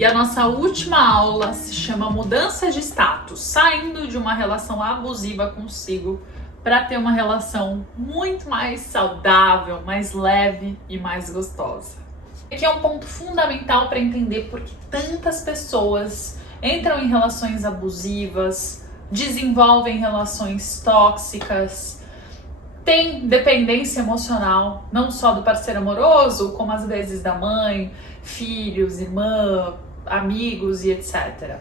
E a nossa última aula se chama Mudança de Status, saindo de uma relação abusiva consigo para ter uma relação muito mais saudável, mais leve e mais gostosa. Aqui é um ponto fundamental para entender por que tantas pessoas entram em relações abusivas, desenvolvem relações tóxicas, têm dependência emocional, não só do parceiro amoroso, como às vezes da mãe, filhos, irmã, amigos e etc.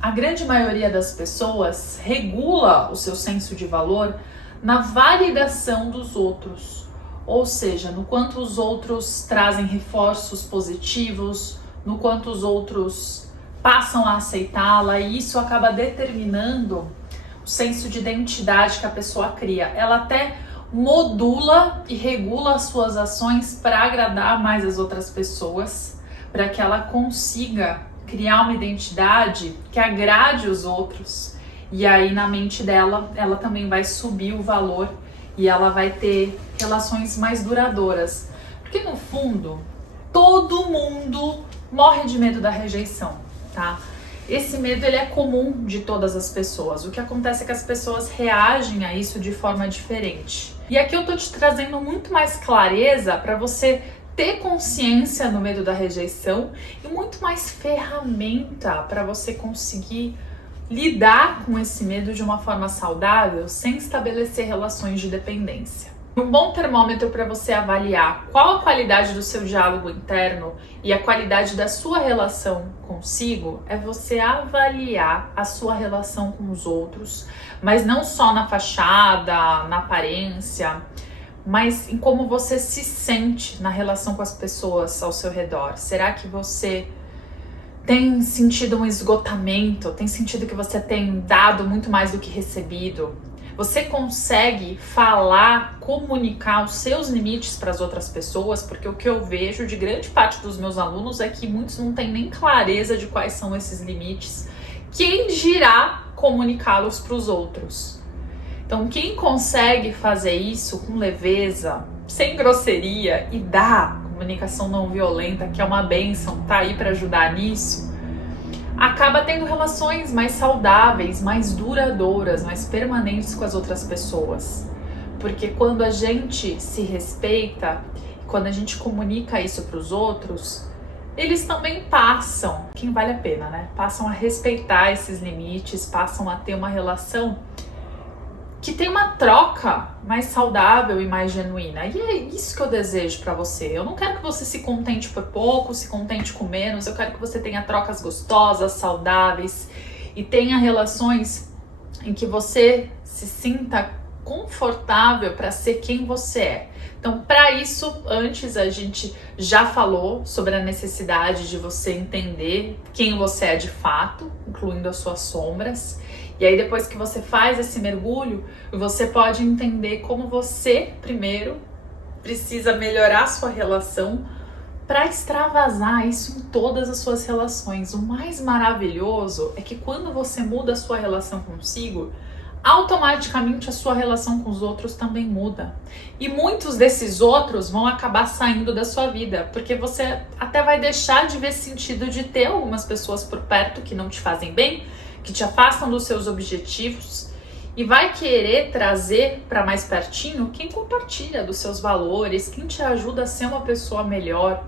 A grande maioria das pessoas regula o seu senso de valor na validação dos outros, ou seja, no quanto os outros trazem reforços positivos, no quanto os outros passam a aceitá-la, e isso acaba determinando o senso de identidade que a pessoa cria. Ela até modula e regula as suas ações para agradar mais as outras pessoas, para que ela consiga criar uma identidade que agrade os outros. E aí na mente dela, ela também vai subir o valor e ela vai ter relações mais duradouras. Porque no fundo, todo mundo morre de medo da rejeição, tá? Esse medo ele é comum de todas as pessoas. O que acontece é que as pessoas reagem a isso de forma diferente. E aqui eu tô te trazendo muito mais clareza para você ter consciência no medo da rejeição e muito mais ferramenta para você conseguir lidar com esse medo de uma forma saudável sem estabelecer relações de dependência. Um bom termômetro para você avaliar qual a qualidade do seu diálogo interno e a qualidade da sua relação consigo é você avaliar a sua relação com os outros, mas não só na fachada, na aparência, mas em como você se sente na relação com as pessoas ao seu redor. Será que você tem sentido um esgotamento? Tem sentido que você tem dado muito mais do que recebido? Você consegue falar, comunicar os seus limites para as outras pessoas? Porque o que eu vejo de grande parte dos meus alunos é que muitos não têm nem clareza de quais são esses limites. Quem dirá comunicá-los para os outros? Então, quem consegue fazer isso com leveza, sem grosseria e dá comunicação não violenta, que é uma bênção, tá aí para ajudar nisso, acaba tendo relações mais saudáveis, mais duradouras, mais permanentes com as outras pessoas. Porque quando a gente se respeita, quando a gente comunica isso para os outros, eles também passam, quem vale a pena, né? Passam a respeitar esses limites, passam a ter uma relação que tem uma troca mais saudável e mais genuína. E é isso que eu desejo pra você. Eu não quero que você se contente por pouco, se contente com menos. Eu quero que você tenha trocas gostosas, saudáveis e tenha relações em que você se sinta confortável para ser quem você é. Então, para isso, antes a gente já falou sobre a necessidade de você entender quem você é de fato, incluindo as suas sombras. E aí, depois que você faz esse mergulho, você pode entender como você, primeiro, precisa melhorar a sua relação para extravasar isso em todas as suas relações. O mais maravilhoso é que quando você muda a sua relação consigo, automaticamente a sua relação com os outros também muda. E muitos desses outros vão acabar saindo da sua vida, porque você até vai deixar de ver sentido de ter algumas pessoas por perto que não te fazem bem, que te afastam dos seus objetivos, e vai querer trazer para mais pertinho quem compartilha dos seus valores, quem te ajuda a ser uma pessoa melhor,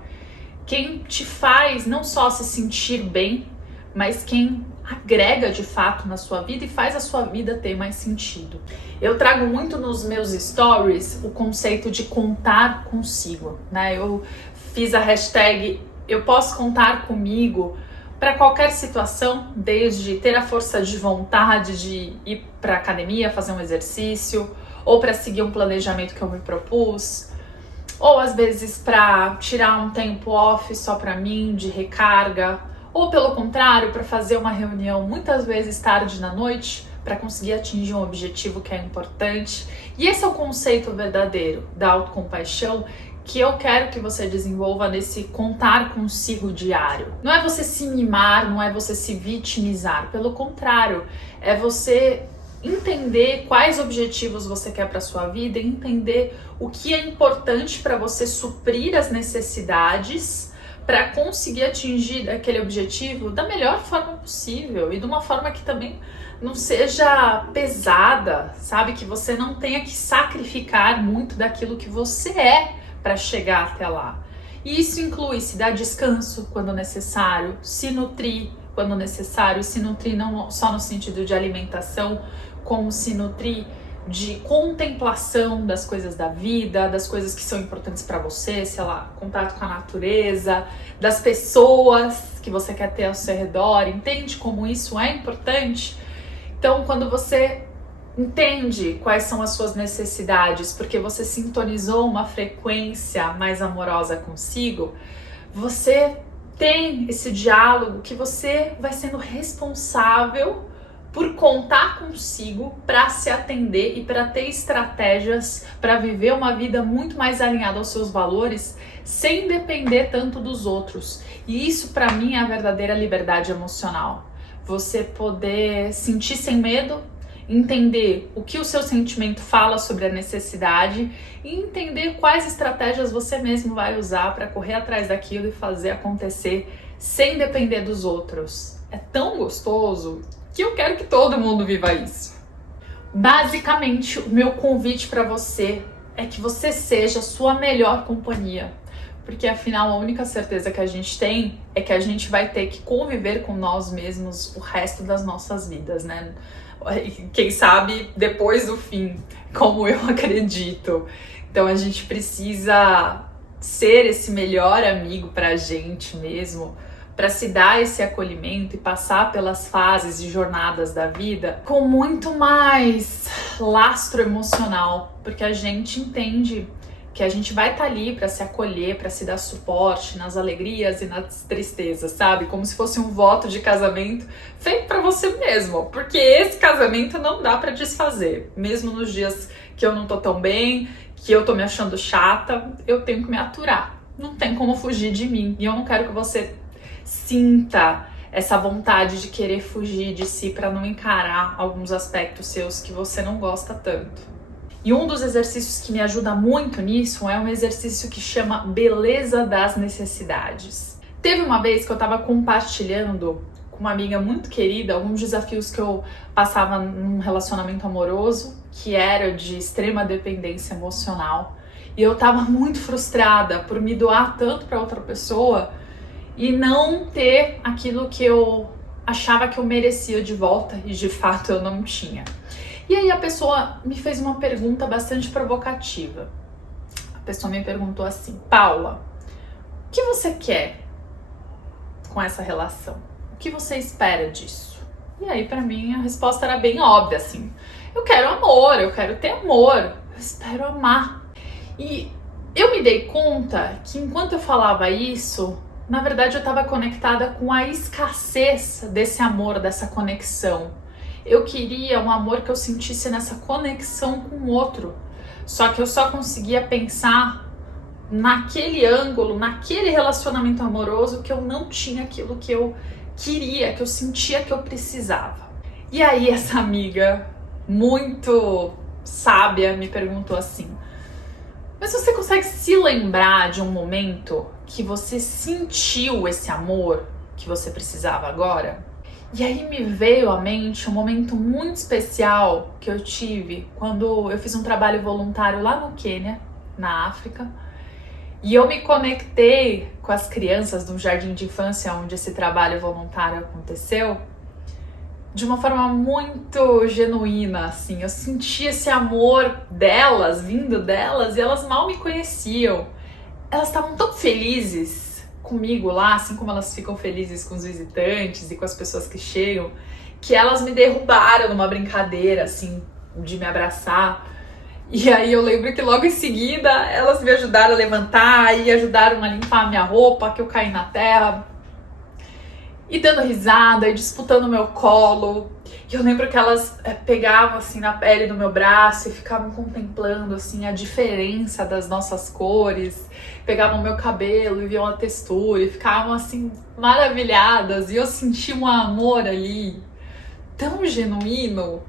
quem te faz não só se sentir bem, mas quem agrega de fato na sua vida e faz a sua vida ter mais sentido. Eu trago muito nos meus stories o conceito de contar consigo, né? Eu fiz a hashtag Eu Posso Contar Comigo para qualquer situação, desde ter a força de vontade de ir para academia, fazer um exercício, ou para seguir um planejamento que eu me propus, ou às vezes para tirar um tempo off só para mim, de recarga, ou pelo contrário, para fazer uma reunião muitas vezes tarde na noite, para conseguir atingir um objetivo que é importante. E esse é o conceito verdadeiro da autocompaixão que eu quero que você desenvolva nesse contar consigo diário. Não é você se mimar, não é você se vitimizar, pelo contrário, é você entender quais objetivos você quer para sua vida e entender o que é importante para você suprir as necessidades para conseguir atingir aquele objetivo da melhor forma possível e de uma forma que também não seja pesada, sabe? Que você não tenha que sacrificar muito daquilo que você é para chegar até lá. E isso inclui se dar descanso quando necessário, se nutrir quando necessário, se nutrir não só no sentido de alimentação, como se nutrir de contemplação das coisas da vida, das coisas que são importantes para você, sei lá, contato com a natureza, das pessoas que você quer ter ao seu redor. Entende como isso é importante? Então, quando você entende quais são as suas necessidades, porque você sintonizou uma frequência mais amorosa consigo, você tem esse diálogo que você vai sendo responsável por contar consigo para se atender e para ter estratégias para viver uma vida muito mais alinhada aos seus valores, sem depender tanto dos outros. E isso para mim é a verdadeira liberdade emocional. Você poder sentir sem medo, entender o que o seu sentimento fala sobre a necessidade e entender quais estratégias você mesmo vai usar para correr atrás daquilo e fazer acontecer sem depender dos outros. É tão gostoso que eu quero que todo mundo viva isso. Basicamente, o meu convite para você é que você seja a sua melhor companhia, porque afinal a única certeza que a gente tem é que a gente vai ter que conviver com nós mesmos o resto das nossas vidas, né? Quem sabe depois do fim, como eu acredito. Então a gente precisa ser esse melhor amigo pra gente mesmo, para se dar esse acolhimento e passar pelas fases e jornadas da vida com muito mais lastro emocional, porque a gente entende que a gente vai estar ali para se acolher, para se dar suporte nas alegrias e nas tristezas, sabe? Como se fosse um voto de casamento feito para você mesmo, porque esse casamento não dá para desfazer. Mesmo nos dias que eu não tô tão bem, que eu tô me achando chata, eu tenho que me aturar. Não tem como fugir de mim. E eu não quero que você sinta essa vontade de querer fugir de si para não encarar alguns aspectos seus que você não gosta tanto. E um dos exercícios que me ajuda muito nisso é um exercício que chama Beleza das Necessidades. Teve uma vez que eu estava compartilhando com uma amiga muito querida alguns desafios que eu passava num relacionamento amoroso, que era de extrema dependência emocional. E eu estava muito frustrada por me doar tanto para outra pessoa e não ter aquilo que eu achava que eu merecia de volta e de fato eu não tinha. E aí a pessoa me fez uma pergunta bastante provocativa. A pessoa me perguntou assim: Paula, o que você quer com essa relação? O que você espera disso? E aí pra mim a resposta era bem óbvia, assim: eu quero amor, eu quero ter amor, eu espero amar. E eu me dei conta que enquanto eu falava isso, na verdade eu estava conectada com a escassez desse amor, dessa conexão. Eu queria um amor que eu sentisse nessa conexão com o outro. Só que eu só conseguia pensar naquele ângulo, naquele relacionamento amoroso que eu não tinha aquilo que eu queria, que eu sentia que eu precisava. E aí essa amiga, muito sábia, me perguntou assim: mas você consegue se lembrar de um momento que você sentiu esse amor que você precisava agora? E aí me veio à mente um momento muito especial que eu tive quando eu fiz um trabalho voluntário lá no Quênia, na África, e eu me conectei com as crianças do jardim de infância onde esse trabalho voluntário aconteceu de uma forma muito genuína, assim. Eu senti esse amor delas, vindo delas, e elas mal me conheciam. Elas estavam tão felizes comigo lá, assim como elas ficam felizes com os visitantes e com as pessoas que chegam, que elas me derrubaram numa brincadeira, assim, de me abraçar. E aí eu lembro que logo em seguida elas me ajudaram a levantar e ajudaram a limpar a minha roupa, que eu caí na terra, e dando risada e disputando o meu colo. E eu lembro que elas pegavam assim na pele do meu braço e ficavam contemplando assim a diferença das nossas cores, pegavam o meu cabelo e viam a textura e ficavam assim maravilhadas. E eu senti um amor ali tão genuíno,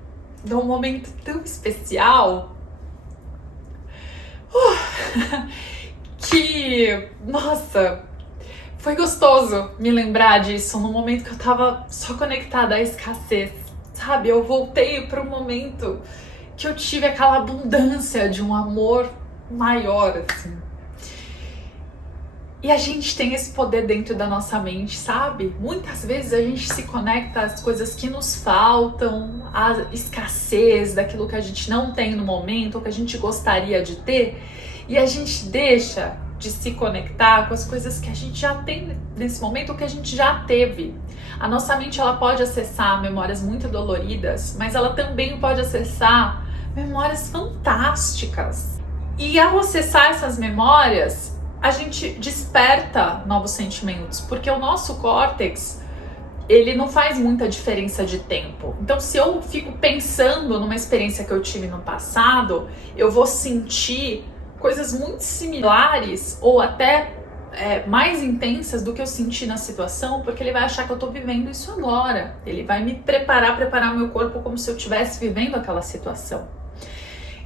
de um momento tão especial, que, nossa, Foi gostoso me lembrar disso no momento que eu tava só conectada à escassez, sabe? Eu voltei para um momento que eu tive aquela abundância de um amor maior, assim. E a gente tem esse poder dentro da nossa mente, sabe? Muitas vezes a gente se conecta às coisas que nos faltam, à escassez daquilo que a gente não tem no momento, ou que a gente gostaria de ter, e a gente deixa de se conectar com as coisas que a gente já tem nesse momento, ou que a gente já teve. A nossa mente, ela pode acessar memórias muito doloridas, mas ela também pode acessar memórias fantásticas. E ao acessar essas memórias, a gente desperta novos sentimentos, porque o nosso córtex, ele não faz muita diferença de tempo. Então, se eu fico pensando numa experiência que eu tive no passado, eu vou sentir coisas muito similares ou até mais intensas do que eu senti na situação, porque ele vai achar que eu tô vivendo isso agora. Ele vai me preparar o meu corpo como se eu estivesse vivendo aquela situação.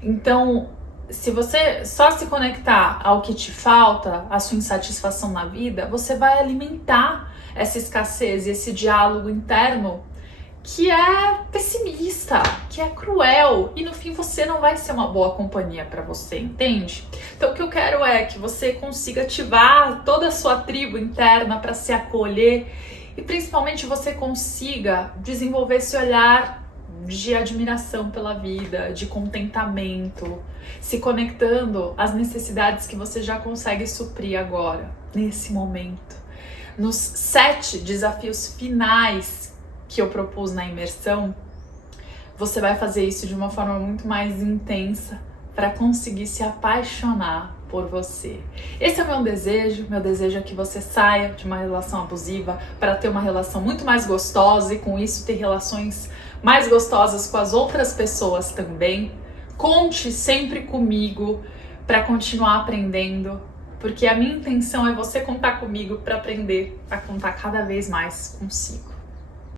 Então, se você só se conectar ao que te falta, à sua insatisfação na vida, você vai alimentar essa escassez e esse diálogo interno que é pessimista, que é cruel, e no fim você não vai ser uma boa companhia para você, entende? Então o que eu quero é que você consiga ativar toda a sua tribo interna para se acolher e principalmente você consiga desenvolver esse olhar de admiração pela vida, de contentamento, se conectando às necessidades que você já consegue suprir agora, nesse momento. Nos 7 desafios finais que eu propus na imersão, você vai fazer isso de uma forma muito mais intensa para conseguir se apaixonar por você. Esse é o meu desejo é que você saia de uma relação abusiva para ter uma relação muito mais gostosa e com isso ter relações mais gostosas com as outras pessoas também. Conte sempre comigo para continuar aprendendo, porque a minha intenção é você contar comigo para aprender a contar cada vez mais consigo.